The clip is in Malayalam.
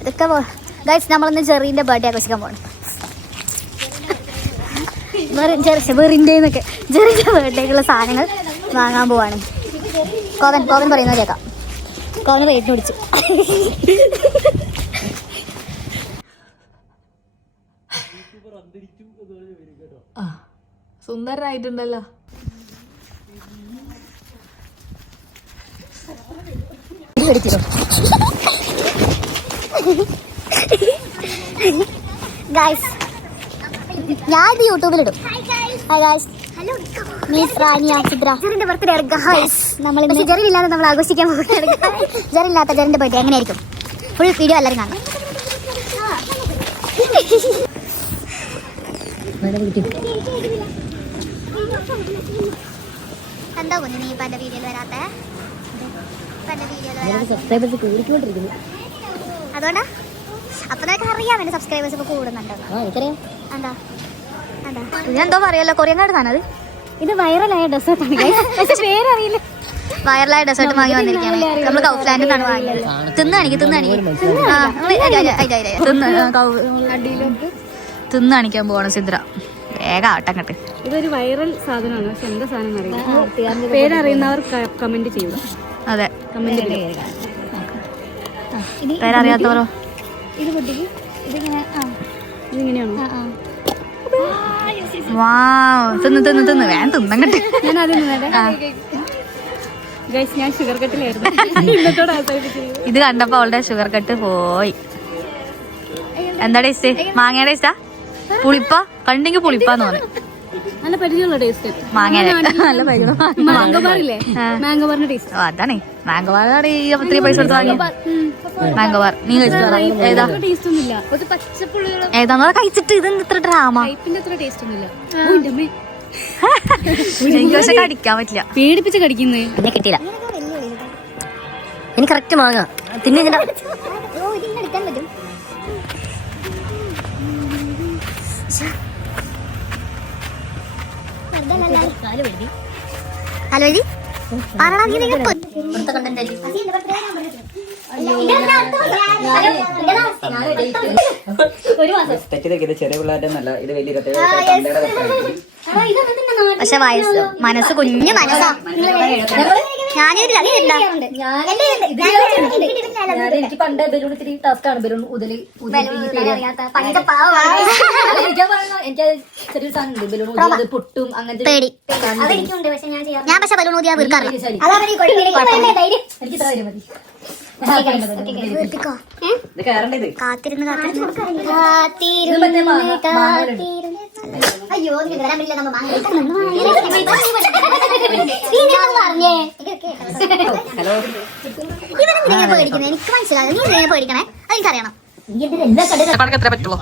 ഇതൊക്കെ ഗൈസ് നമ്മളിന്ന് ജെറീൻ്റെ ബർത്ത്ഡേ ആഘോഷിക്കാൻ പോകണം. ജെറിൻ്റെ ബർത്ത്ഡേക്കുള്ള സാധനങ്ങൾ വാങ്ങാൻ പോവാണ്. കോവൻ പറയുന്നത് കേൾക്കാം. കോവന് റേറ്റ് പിടിച്ചു. സുന്ദരനായിട്ടുണ്ടല്ലോ. ഗൈസ് ഞാൻ ഇത് യൂട്യൂബിലിടും. ജെറിയില്ലാതെ നമ്മൾ ആഘോഷിക്കാൻ പോകുകയാണ്. ജെറിയില്ലാത്ത ജെറിന്റെ ബർത്ത്ഡേ എങ്ങനെയായിരിക്കും? ഫുൾ വീഡിയോ എല്ലാവരും കാണാം. എന്താ കുഞ്ഞു നീ ഇപ്പം എൻ്റെ വീഡിയോയിൽ വരാത്ത? അതുകൊണ്ടാ? അപ്പൊ നിനക്ക് അറിയാം എന്റെ സബ്സ്ക്രൈബേഴ്സ് ഇപ്പൊ കൂടുന്നുണ്ട്. എന്താ എന്താ ഇതെന്തോ പറയല്ലോ, കൊറിയൻ കാർഡ് കാണാത്. ഇത് വൈറലായ ഡെസേർട്ടാണ്. പേരറിയില്ല. വൈറലായ ഡെസേർട്ട് വാങ്ങി വന്നിരിക്കുകയാണ്. നമ്മൾ കൗഫ്ലാൻഡിൽ നിന്നാണ് വാങ്ങിയത്. തിന്നാണിക്ക് തിന്നാണിക്കാൻ പോവാണ് സിദ്ര. വേഗം ആട്ടം കട്ട്. ഇതൊരു വൈറൽ സാധനമാണ്. പക്ഷെ എന്താ സാധനം അറിയില്ല. പേരറിയുന്നവർ കമന്റ് ചെയ്യുക. അതെ, കമന്റ്. പേരറിയാത്തവരോ? ഇത് പൊട്ടിക്ക്. ഇതിങ്ങനെയാണോ? തിന്ന് വേണം തിന്നങ്ങട്ട്. ഞാൻ ആദ്യം ഗൈസ് ഞാൻ ഷുഗർ കട്ടിലായിരുന്നു. ഇത് കണ്ടപ്പോ അവളുടെ ഷുഗർ കട്ട് പോയി. എന്താ ടേസ്റ്റ്? മാങ്ങ ടേസ്റ്റാ? പുളിപ്പ കണ്ടെങ്കിൽ പുളിപ്പാന്ന് തോന്നി. നല്ല പരിചയമുള്ള ടേസ്റ്റ്. മാങ്ങ നല്ല പരിചയം. മാംഗോ ബാറില്ലേ? മാംഗോ ബാറിന്റെ ടേസ്റ്റ് അതാണ്. മാംഗോ ബാർ ഈ ഒത്തിരി പൈസ കൊടുത്ത് വാങ്ങി. മാംഗോ ബാർ നീ കഴിച്ചിട്ട് ഏതാ? ടേസ്റ്റ് ഒന്നുമില്ല. പച്ചപ്പുള്ളികൾ ഏതാന്ന് കഴിച്ചിട്ട് ഇത് ഇത്ര ഡ്രാമ. പൈപ്പിന്റെ അത്ര ടേസ്റ്റ് ഒന്നുമില്ല. എനിക്ക് പക്ഷെ കടിക്കാൻ പറ്റില്ല. പേടിപ്പിച്ച് കടിക്കുന്നേ. എന്നെ കിട്ടിയില്ല. എനിക്ക് കറക്റ്റ് മാങ്ങ പിന്നെ ഹലോ ജി പക്ഷെ മനസ്സ് കുഞ്ഞു മനസ്സാ. ഞാനില്ല എനിക്ക് പണ്ട് ബലൂൺ ഇത്തിരി ടാസ്ക് ആണ്. ബലൂൺ എനിക്ക് ചെറിയൊരു സാധനം ഉണ്ട്. ബലൂൺ പൊട്ടും അങ്ങനത്തെ പേടി. ഞാൻ പക്ഷെ ബലൂൺ ഊതിയാ വീർക്കാറില്ല. എനിക്ക് ഇത്ര വരും മതി. അയ്യോ പേടിക്കണേ. എനിക്ക് മനസ്സിലാകും. നീ പേടിക്കണേ. അതെനിക്കറിയണം. എത്ര പറ്റുള്ളൂ?